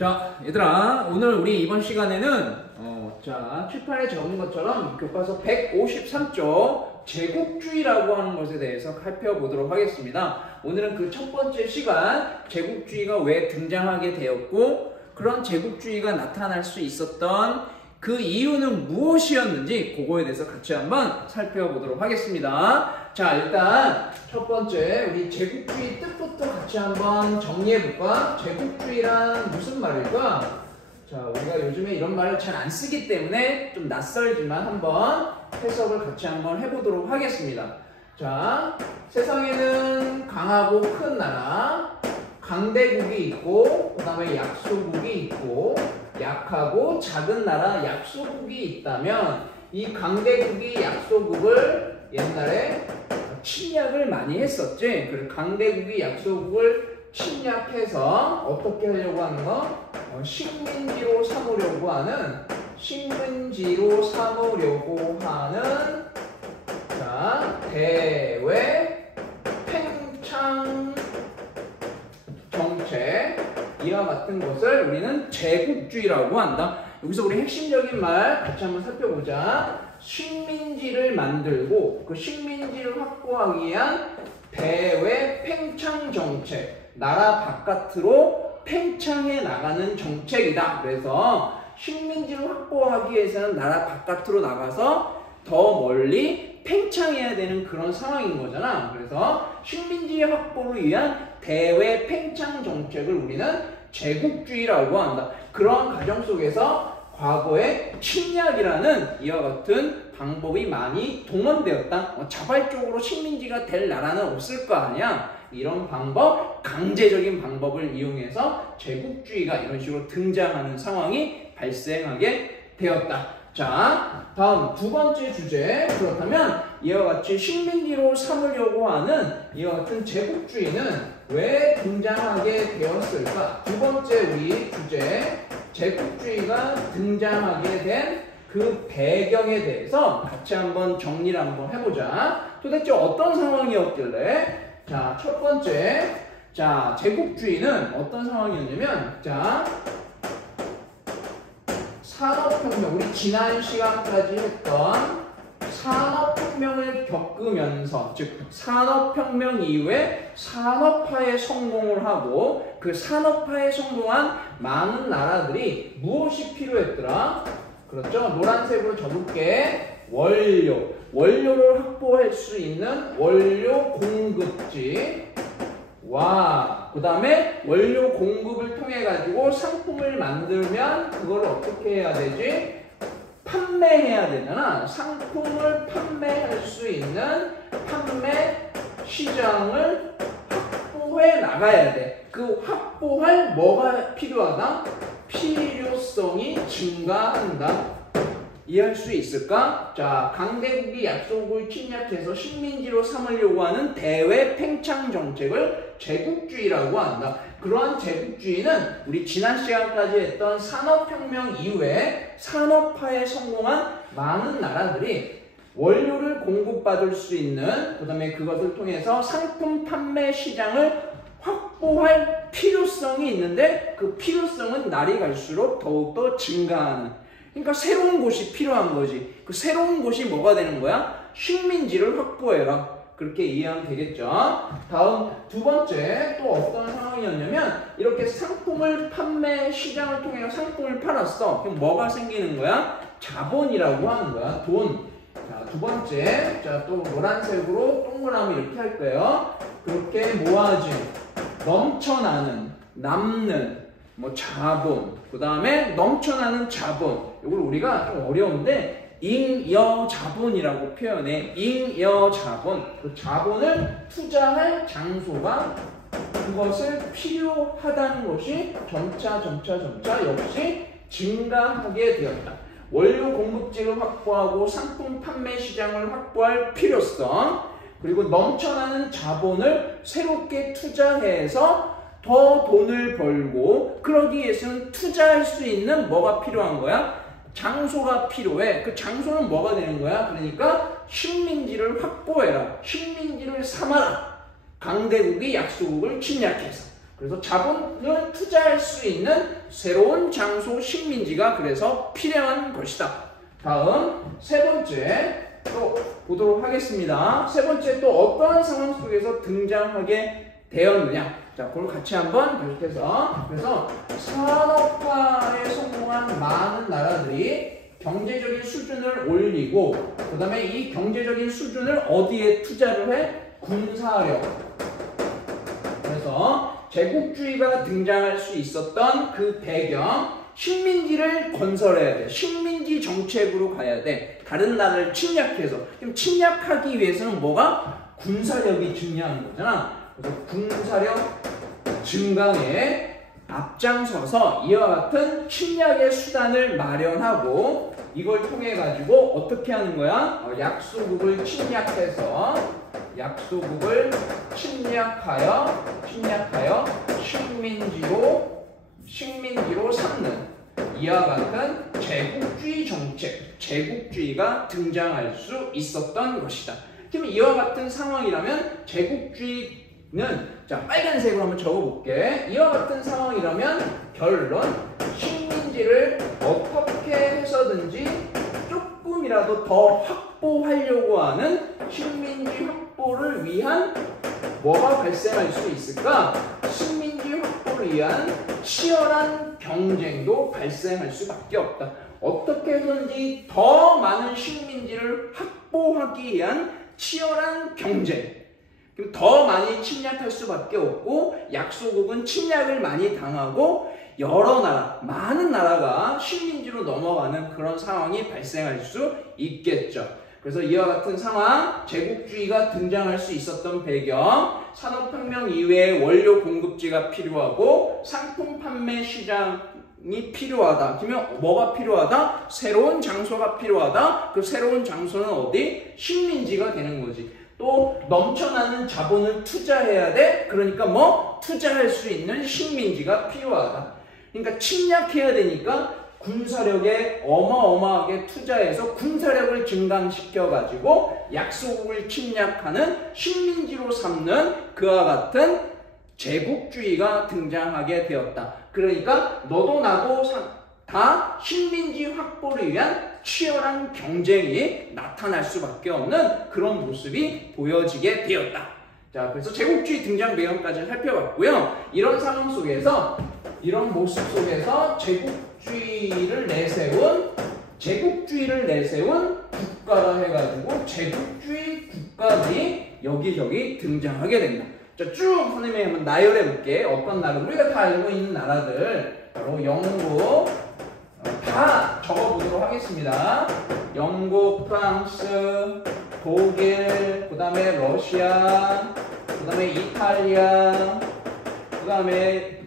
자, 얘들아, 오늘 우리 이번 시간에는 칠판에 적은 것처럼 교과서 153쪽 제국주의라고 하는 것에 대해서 살펴보도록 하겠습니다. 오늘은 그 첫 번째 시간, 제국주의가 왜 등장하게 되었고 그런 제국주의가 나타날 수 있었던 그 이유는 무엇이었는지 그거에 대해서 같이 한번 살펴보도록 하겠습니다. 자, 일단 첫 번째 우리 제국주의 뜻부터 같이 한번 정리해볼까? 제국주의란 무슨 말일까? 자, 우리가 요즘에 이런 말을 잘 안 쓰기 때문에 좀 낯설지만 한번 해석을 같이 한번 해보도록 하겠습니다. 자, 세상에는 강하고 큰 나라, 강대국이 있고 그 다음에 약소국이 있고 약하고 작은 나라 약소국이 있다면 이 강대국이 약소국을 옛날에 침략을 많이 했었지. 그래서 강대국이 약소국을 침략해서 어떻게 하려고 하는 거? 식민지로 삼으려고 하는 자, 대외 팽창 정책 이와 같은 것을 우리는 제국주의라고 한다. 여기서 우리 핵심적인 말 같이 한번 살펴보자. 식민지를 만들고 그 식민지를 확보하기 위한 대외 팽창 정책, 나라 바깥으로 팽창해 나가는 정책이다. 그래서 식민지를 확보하기 위해서는 나라 바깥으로 나가서 더 멀리 팽창해야 되는 그런 상황인 거잖아. 그래서 식민지 확보를 위한 대외 팽창 정책을 우리는 제국주의라고 한다. 그런 과정 속에서 과거에 침략이라는 이와 같은 방법이 많이 동원되었다. 자발적으로 식민지가 될 나라는 없을 거 아니야. 이런 방법, 강제적인 방법을 이용해서 제국주의가 이런 식으로 등장하는 상황이 발생하게 되었다. 자, 다음 두 번째 주제. 그렇다면 이와 같이 식민지로 삼으려고 하는 이와 같은 제국주의는 왜 등장하게 되었을까? 두 번째 우리 주제, 제국주의가 등장하게 된 그 배경에 대해서 같이 한번 정리를 한번 해보자. 도대체 어떤 상황이었길래? 자, 첫 번째, 자, 제국주의는 어떤 상황이었냐면, 자, 산업혁명, 우리 지난 시간까지 했던 산업혁명을 겪으면서, 즉 산업혁명 이후에 산업화에 성공을 하고 그 산업화에 성공한 많은 나라들이 무엇이 필요했더라? 그렇죠? 노란색으로 적을게. 원료를 확보할 수 있는 원료 공급지. 그 다음에 원료 공급을 통해 가지고 상품을 만들면 그걸 어떻게 해야 되지? 판매해야 되잖아. 상품을 판매할 수 있는 판매 시장을 확보해 나가야 돼. 그 확보할 뭐가 필요하다? 필요성이 증가한다. 이해할 수 있을까? 자, 강대국이 약소국을 침략해서 식민지로 삼으려고 하는 대외 팽창 정책을 제국주의라고 한다. 그러한 제국주의는 우리 지난 시간까지 했던 산업혁명 이후에 산업화에 성공한 많은 나라들이 원료를 공급받을 수 있는, 그 다음에 그것을 통해서 상품 판매 시장을 확보할 필요성이 있는데 그 필요성은 날이 갈수록 더욱더 증가하는, 그러니까 새로운 곳이 필요한 거지. 그 새로운 곳이 뭐가 되는 거야? 식민지를 확보해라. 그렇게 이해하면 되겠죠. 다음 두 번째 또 어떤 상황이었냐면 이렇게 상품을 판매 시장을 통해 상품을 팔았어. 그럼 뭐가 생기는 거야? 자본이라고 하는 거야. 돈. 자, 두 번째, 자, 또 노란색으로 동그라미 이렇게 할 거예요. 그렇게 모아진, 넘쳐나는, 남는 자본, 그 다음에 넘쳐나는 자본. 이걸 우리가 좀 어려운데 잉여자본이라고 표현해. 잉여자본. 그 자본을 투자할 장소가, 그것을 필요하다는 것이 점차 역시 증가하게 되었다. 원료 공급지를 확보하고 상품 판매 시장을 확보할 필요성, 그리고 넘쳐나는 자본을 새롭게 투자해서 더 돈을 벌고, 그러기 위해서는 투자할 수 있는 뭐가 필요한 거야? 장소가 필요해. 그 장소는 뭐가 되는 거야? 그러니까 식민지를 확보해라. 식민지를 삼아라. 강대국이 약소국을 침략해서. 그래서 자본을 투자할 수 있는 새로운 장소 식민지가 그래서 필요한 것이다. 다음 세 번째 또 보도록 하겠습니다. 세 번째 또 어떠한 상황 속에서 등장하게 되었느냐. 자, 그걸 같이 한번 계속해서. 그래서 산업화에 성공한 많은 나라들이 경제적인 수준을 올리고 그 다음에 이 경제적인 수준을 어디에 투자를 해? 군사력. 그래서 제국주의가 등장할 수 있었던 그 배경, 식민지를 건설해야 돼. 식민지 정책으로 가야 돼. 다른 나라를 침략해서. 그럼 침략하기 위해서는 뭐가? 군사력이 중요한 거잖아. 그래서 군사력 증강에 앞장서서 이와 같은 침략의 수단을 마련하고 이걸 통해 가지고 어떻게 하는 거야? 약소국을 침략해서 약소국을 침략하여 식민지로 삼는 이와 같은 제국주의 정책, 제국주의가 등장할 수 있었던 것이다. 그럼 이와 같은 상황이라면 제국주의는 자, 빨간색으로 한번 적어볼게. 이와 같은 상황이라면 결론, 식민지를 어떻게 해서든지 조금이라도 더 확보하려고 하는 식민지 확보를 위한 뭐가 발생할 수 있을까? 식민지 확보를 위한 치열한 경쟁도 발생할 수밖에 없다. 어떻게 해서든지 더 많은 식민지를 확보하기 위한 치열한 경쟁. 더 많이 침략할 수밖에 없고 약소국은 침략을 많이 당하고 여러 나라, 많은 나라가 식민지로 넘어가는 그런 상황이 발생할 수 있겠죠. 그래서 이와 같은 상황, 제국주의가 등장할 수 있었던 배경, 산업혁명 이후에 원료 공급지가 필요하고 상품 판매 시장이 필요하다. 그러면 뭐가 필요하다? 새로운 장소가 필요하다. 그 새로운 장소는 어디? 식민지가 되는 거지. 또 넘쳐나는 자본을 투자해야 돼. 그러니까 뭐? 투자할 수 있는 식민지가 필요하다. 그러니까 침략해야 되니까 군사력에 어마어마하게 투자해서 군사력을 증강시켜가지고 약소국을 침략하는 식민지로 삼는 그와 같은 제국주의가 등장하게 되었다. 그러니까 너도 나도 다 식민지 확보를 위한 치열한 경쟁이 나타날 수밖에 없는 그런 모습이 보여지게 되었다. 자, 그래서 제국주의 등장 배경까지 살펴봤고요. 이런 상황 속에서, 이런 모습 속에서 제국주의를 내세운 국가라 해가지고 제국주의 국가들이 여기저기 등장하게 된다. 자, 쭉 선생님이 한번 나열해 볼게. 어떤 나라, 우리가 다 알고 있는 나라들, 바로 영국, 다 적어보도록 하겠습니다. 영국, 프랑스, 독일, 그 다음에 러시아, 그 다음에 이탈리아, 그 다음에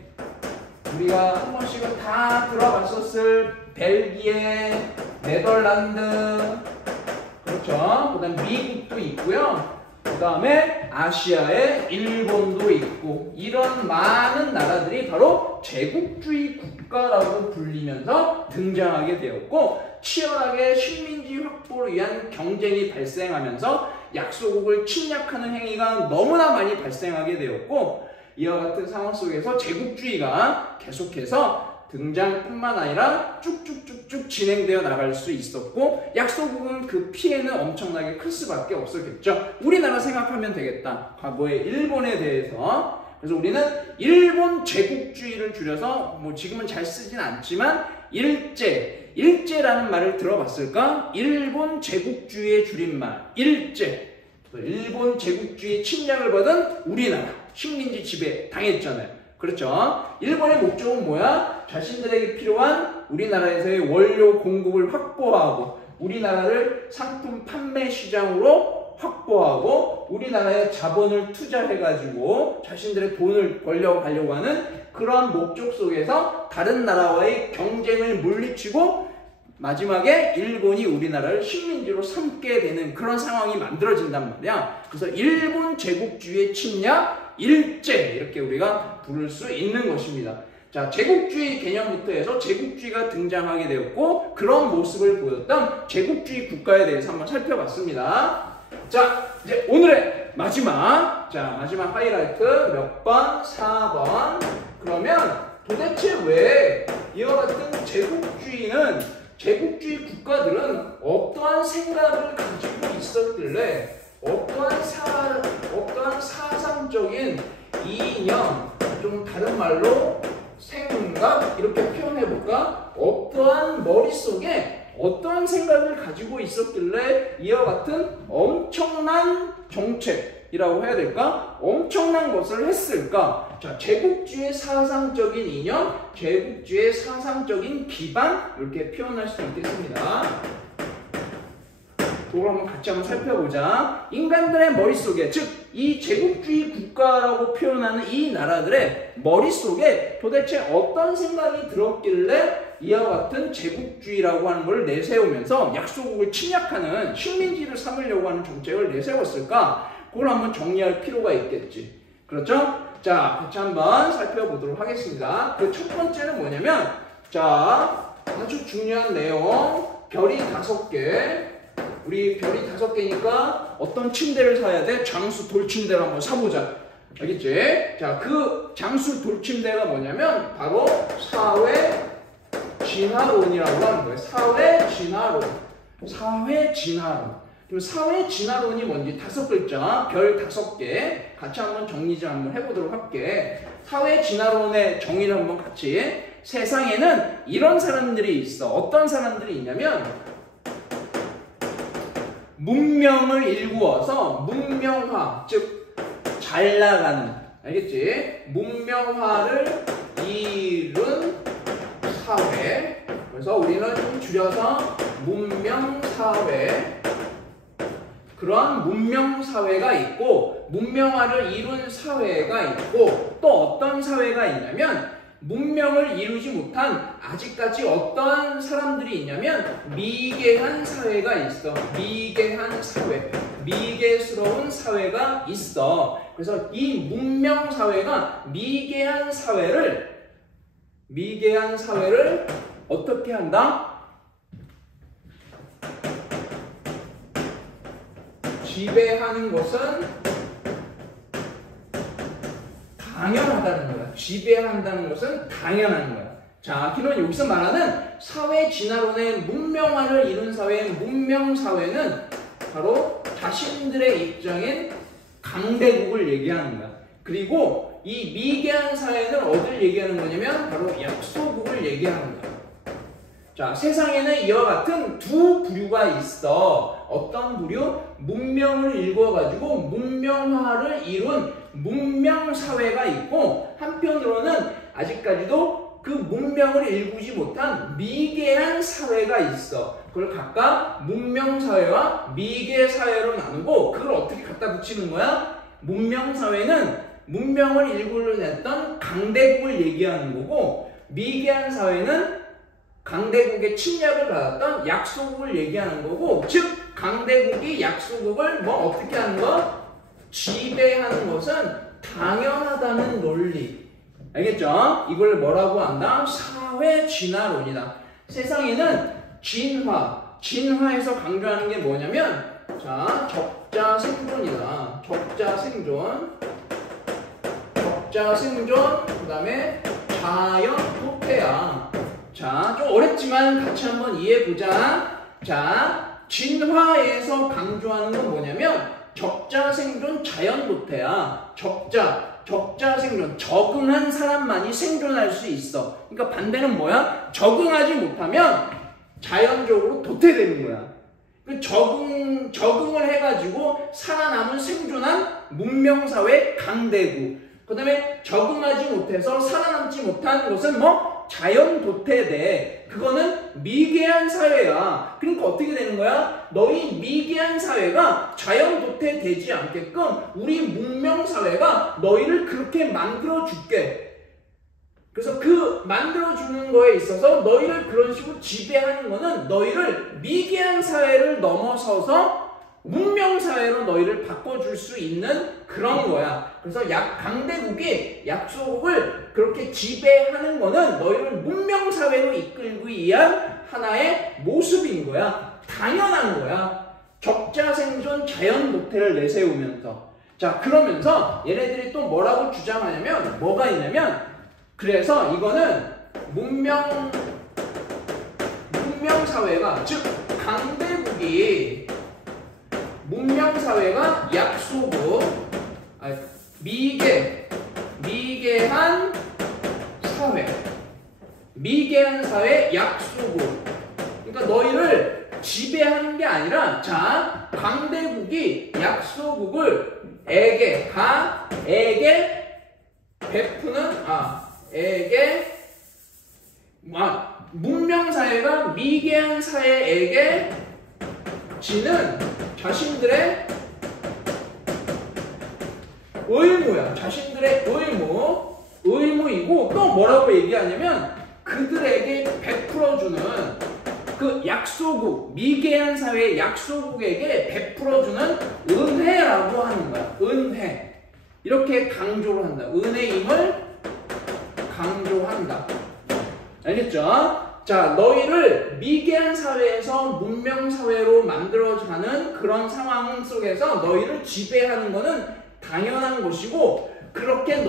우리가 한 번씩은 다 들어봤었을 벨기에, 네덜란드, 그렇죠. 그 다음 미국도 있고요. 그 다음에 아시아에 일본도 있고, 이런 많은 나라들이 바로 제국주의 국가라고 불리면서 등장하게 되었고, 치열하게 식민지 확보를 위한 경쟁이 발생하면서 약소국을 침략하는 행위가 너무나 많이 발생하게 되었고, 이와 같은 상황 속에서 제국주의가 계속해서 등장뿐만 아니라 쭉쭉쭉쭉 진행되어 나갈 수 있었고, 약소국은 그 피해는 엄청나게 클 수밖에 없었겠죠. 우리나라 생각하면 되겠다. 과거의 일본에 대해서. 그래서 우리는 일본 제국주의를 줄여서 뭐 지금은 잘 쓰진 않지만 일제라는 말을 들어봤을까? 일본 제국주의의 줄임말 일제. 일본 제국주의 침략을 받은 우리나라 식민지 지배 당했잖아요. 그렇죠. 일본의 목적은 뭐야? 자신들에게 필요한 우리나라에서의 원료 공급을 확보하고 우리나라를 상품 판매 시장으로 확보하고 우리나라에 자본을 투자해가지고 자신들의 돈을 벌려가려고 하는 그러한 목적 속에서 다른 나라와의 경쟁을 물리치고 마지막에 일본이 우리나라를 식민지로 삼게 되는 그런 상황이 만들어진단 말이야. 그래서 일본 제국주의의 침략, 일제 이렇게 우리가 부를 수 있는 것입니다. 자, 제국주의 개념부터 해서 제국주의가 등장하게 되었고 그런 모습을 보였던 제국주의 국가에 대해서 한번 살펴봤습니다. 자, 이제 오늘의 마지막. 자, 마지막 하이라이트 몇 번? 4번. 그러면 도대체 왜 이와 같은 제국주의 국가들은 어떠한 생각을 가지고 있었길래 어떠한 사상적인 이념, 좀 다른 말로 생각 이렇게 표현해볼까? 어떠한 머릿속에 어떠한 생각을 가지고 있었길래 이와 같은 엄청난 정책이라고 해야 될까? 엄청난 것을 했을까? 자, 제국주의 사상적인 이념, 제국주의 사상적인 기반 이렇게 표현할 수 있겠습니다. 그걸 한번 같이 한번 살펴보자. 인간들의 머릿속에, 즉 이 제국주의 국가라고 표현하는 이 나라들의 머릿속에 도대체 어떤 생각이 들었길래 이와 같은 제국주의라고 하는 걸 내세우면서 약소국을 침략하는 식민지를 삼으려고 하는 정책을 내세웠을까? 그걸 한번 정리할 필요가 있겠지. 그렇죠? 자, 같이 한번 살펴보도록 하겠습니다. 그 첫 번째는 뭐냐면, 자, 아주 중요한 내용, 별이 5개. 우리 별이 5개니까 어떤 침대를 사야 돼? 장수 돌침대를 한번 사보자. 알겠지? 자, 그 장수 돌침대가 뭐냐면 바로 사회 진화론이라고 하는 거예요. 사회 진화론. 사회 진화론. 그럼 사회 진화론이 뭔지 5글자, 별 5개 같이 한번 정리 좀 한번 해보도록 할게. 사회 진화론의 정의를 한번 같이. 세상에는 이런 사람들이 있어. 어떤 사람들이 있냐면 문명을 일구어서 문명화, 즉 잘 나가는, 알겠지? 문명화를 이룬 사회. 그래서 우리는 좀 줄여서 문명사회. 그런 문명사회가 있고 문명화를 이룬 사회가 있고 또 어떤 사회가 있냐면 문명을 이루지 못한 아직까지 어떠한 사람들이 있냐면 미개한 사회가 있어. 미개한 사회. 미개스러운 사회가 있어. 그래서 이 문명 사회가 미개한 사회를 어떻게 한다? 지배하는 것은 당연하다는 거야. 지배한다는 것은 당연한 거야. 자, 그럼 여기서 말하는 사회 진화론의 문명화를 이룬 사회의 문명사회는 바로 자신들의 입장인 강대국을 얘기하는 거야. 그리고 이 미개한 사회는 어딜 얘기하는 거냐면 바로 약소국을 얘기하는 거야. 자, 세상에는 이와 같은 두 부류가 있어. 어떤 부류? 문명을 일궈가지고 문명화를 이룬 문명사회가 있고 한편으로는 아직까지도 그 문명을 일구지 못한 미개한 사회가 있어. 그걸 각각 문명사회와 미개사회로 나누고 그걸 어떻게 갖다 붙이는 거야? 문명사회는 문명을 일구려 했던 강대국을 얘기하는 거고 미개한 사회는 강대국의 침략을 받았던 약소국을 얘기하는 거고, 즉 강대국이 약소국을 뭐 어떻게 하는 거? 지배하는 것은 당연하다는 논리. 알겠죠? 이걸 뭐라고 한다? 사회 진화론이다. 세상에는 진화에서 강조하는 게 뭐냐면, 자, 적자 생존이다. 적자 생존, 그 다음에 자연 도태야. 자, 좀 어렵지만 같이 한번 이해해보자. 자, 진화에서 강조하는 건 뭐냐면 적자 생존 자연 도태야. 적자 생존, 적응한 사람만이 생존할 수 있어. 그러니까 반대는 뭐야? 적응하지 못하면 자연적으로 도태되는 거야. 적응을 해가지고 살아남은 생존한 문명사회 강대국. 그 다음에 적응하지 못해서 살아남지 못한 것은 뭐? 자연 도태돼. 그거는 미개한 사회야. 그러니까 어떻게 되는 거야? 너희 미개한 사회가 자연 도태되지 않게끔 우리 문명 사회가 너희를 그렇게 만들어 줄게. 그래서 그 만들어 주는 거에 있어서 너희를 그런 식으로 지배하는 거는 너희를 미개한 사회를 넘어서서 문명 사회로 너희를 바꿔줄 수 있는 그런 거야. 그래서 강대국이 약소국을 그렇게 지배하는 거는 너희를 문명 사회로 이끌기 위한 하나의 모습인 거야. 당연한 거야. 적자 생존 자연 도태를 내세우면서. 자, 그러면서 얘네들이 또 뭐라고 주장하냐면, 뭐가 있냐면, 그래서 이거는 문명사회가, 즉 강대국이 문명사회가 약소국, 미개한 사회 약소국. 그러니까 너희를 지배하는 게 아니라, 자, 강대국이 약소국에게 베푸는, 문명사회가 미개한 사회에게 지는 자신들의 의무야. 자신들의 의무이고, 또 뭐라고 얘기하냐면 그들에게 베풀어주는 그 약소국, 미개한 사회의 약소국에게 베풀어주는 은혜라고 하는 거야. 은혜. 이렇게 강조를 한다. 은혜임을 강조한다. 알겠죠? 자, 너희를 미개한 사회에서 문명사회로 만들어가는 그런 상황 속에서 너희를 지배하는 것은 당연한 것이고, 그렇게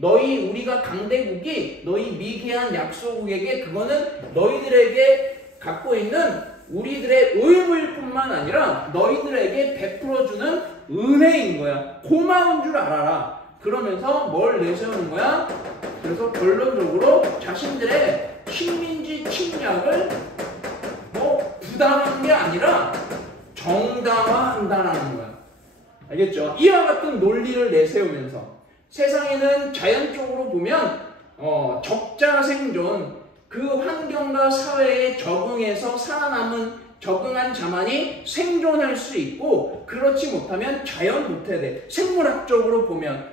우리가 강대국이 너희 미개한 약소국에게 그거는 너희들에게 갖고 있는 우리들의 의무일 뿐만 아니라 너희들에게 베풀어주는 은혜인 거야. 고마운 줄 알아라. 그러면서 뭘 내세우는 거야? 그래서 결론적으로 자신들의 식민지 침략을 부당한 게 아니라 정당화한다는 거야. 알겠죠? 이와 같은 논리를 내세우면서 세상에는 자연적으로 보면 적자 생존, 그 환경과 사회에 적응해서 적응한 자만이 생존할 수 있고, 그렇지 못하면 자연 도태돼. 생물학적으로 보면.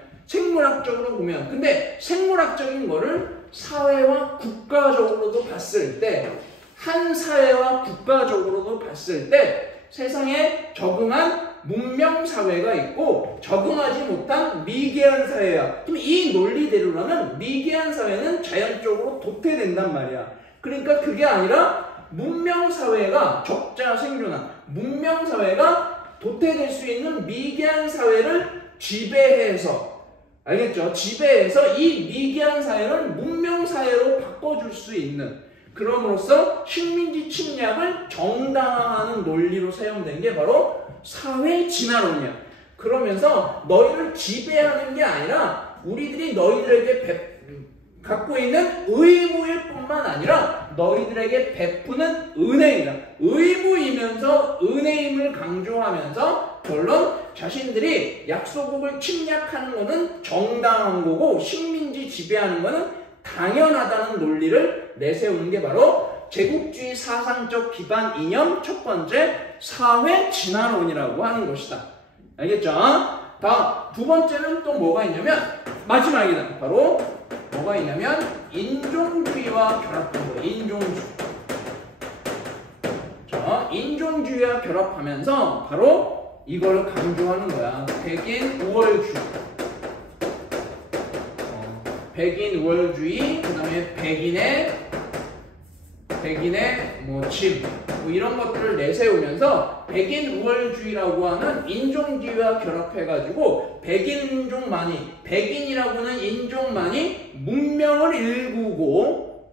근데 생물학적인 거를 사회와 국가적으로도 봤을 때, 한 사회와 국가적으로도 봤을 때 세상에 적응한 문명사회가 있고 적응하지 못한 미개한 사회야. 그럼 이 논리대로라면 미개한 사회는 자연적으로 도태된단 말이야. 그러니까 그게 아니라 문명사회가 적자 생존한 문명사회가 도태될 수 있는 미개한 사회를 지배해서, 알겠죠? 지배해서 이 미개한 사회를 문명사회로 바꿔줄 수 있는, 그럼으로써 식민지 침략을 정당화하는 논리로 사용된 게 바로 사회 진화론이야. 그러면서 너희를 지배하는 게 아니라 우리들이 너희들에게 갖고 있는 의무일 뿐만 아니라 너희들에게 베푸는 은혜이다. 의무이면서 은혜임을 강조하면서 결론 자신들이 약소국을 침략하는 것은 정당한 거고 식민지 지배하는 것은 당연하다는 논리를 내세우는 게 바로 제국주의 사상적 기반 이념 첫 번째 사회 진화론이라고 하는 것이다. 알겠죠? 다음 두 번째는 또 뭐가 있냐면 마지막이다. 바로 뭐가 있냐면 인종주의와 결합한 거예요. 인종주의와 결합하면서 바로 이걸 강조하는 거야. 백인 우월주의. 백인 우월주의, 그 다음에 백인의 집, 이런 것들을 내세우면서 백인 우월주의라고 하는 인종주의와 결합해가지고 백인이라고는 인종만이 문명을 일구고,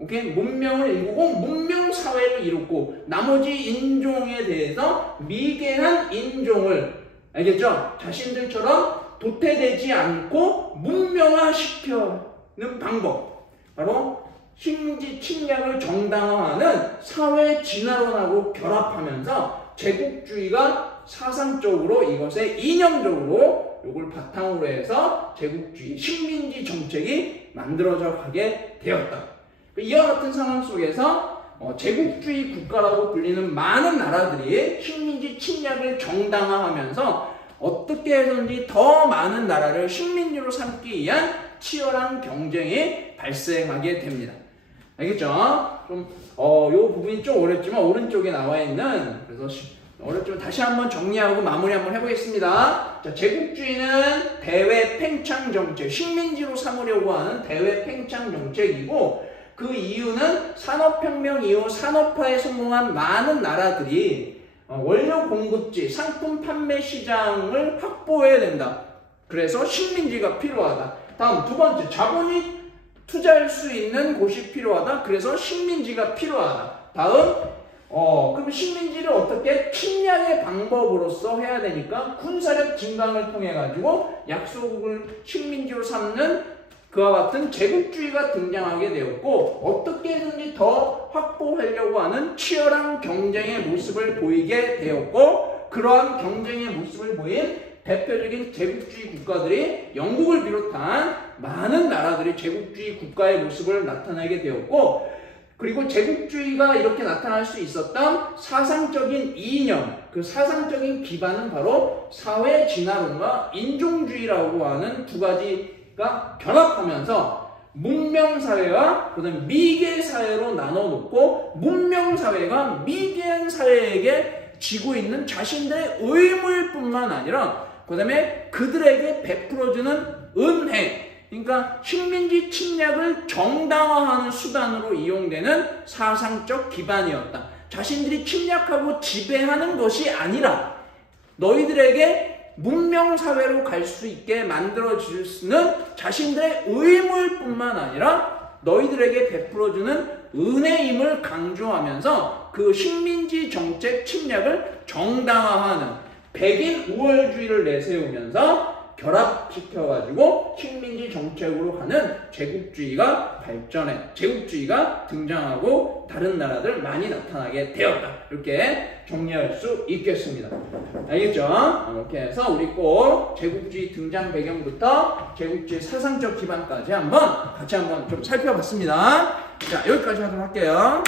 문명사회를 이뤘고, 나머지 인종에 대해서 미개한 인종을, 알겠죠? 자신들처럼 도태되지 않고 문명화시켜는 방법. 바로 식민지 침략을 정당화하는 사회 진화론하고 결합하면서 제국주의가 사상적으로 이것에 이념적으로 이걸 바탕으로 해서 제국주의, 식민지 정책이 만들어져 가게 되었다. 이와 같은 상황 속에서 제국주의 국가라고 불리는 많은 나라들이 식민지 침략을 정당화하면서 어떻게 해서든지 더 많은 나라를 식민지로 삼기 위한 치열한 경쟁이 발생하게 됩니다. 알겠죠? 요 부분이 좀 어렵지만 오른쪽에 나와 있는, 그래서 어렵지만 다시 한번 정리하고 마무리 한번 해보겠습니다. 자, 제국주의는 대외 팽창 정책, 식민지로 삼으려고 하는 대외 팽창 정책이고, 그 이유는 산업혁명 이후 산업화에 성공한 많은 나라들이 원료 공급지, 상품 판매 시장을 확보해야 된다. 그래서 식민지가 필요하다. 다음 두 번째, 자본이 투자할 수 있는 곳이 필요하다. 그래서 식민지가 필요하다. 다음, 그럼 식민지를 어떻게 침략의 방법으로서 해야 되니까 군사력 증강을 통해 가지고 약소국을 식민지로 삼는 그와 같은 제국주의가 등장하게 되었고, 어떻게든지 더 확보하려고 하는 치열한 경쟁의 모습을 보이게 되었고, 그러한 경쟁의 모습을 보인 대표적인 제국주의 국가들이 영국을 비롯한 많은 나라들이 제국주의 국가의 모습을 나타내게 되었고, 그리고 제국주의가 이렇게 나타날 수 있었던 사상적인 이념, 그 사상적인 기반은 바로 사회 진화론과 인종주의라고 하는 두 가지가 결합하면서 문명사회와 그다음에 미개사회로 나눠놓고, 문명사회가 미개한 사회에게 지고 있는 자신들의 의무뿐만 아니라 그 다음에 그들에게 베풀어주는 은혜, 그러니까 식민지 침략을 정당화하는 수단으로 이용되는 사상적 기반이었다. 자신들이 침략하고 지배하는 것이 아니라 너희들에게 문명사회로 갈 수 있게 만들어줄 수는 자신들의 의무뿐만 아니라 너희들에게 베풀어주는 은혜임을 강조하면서 그 식민지 정책 침략을 정당화하는 백인 우월주의를 내세우면서 결합시켜가지고 식민지 정책으로 가는 제국주의가 제국주의가 등장하고 다른 나라들 많이 나타나게 되었다. 이렇게 정리할 수 있겠습니다. 알겠죠? 이렇게 해서 우리 꼭 제국주의 등장 배경부터 제국주의 사상적 기반까지 같이 한번 좀 살펴봤습니다. 자, 여기까지 하도록 할게요.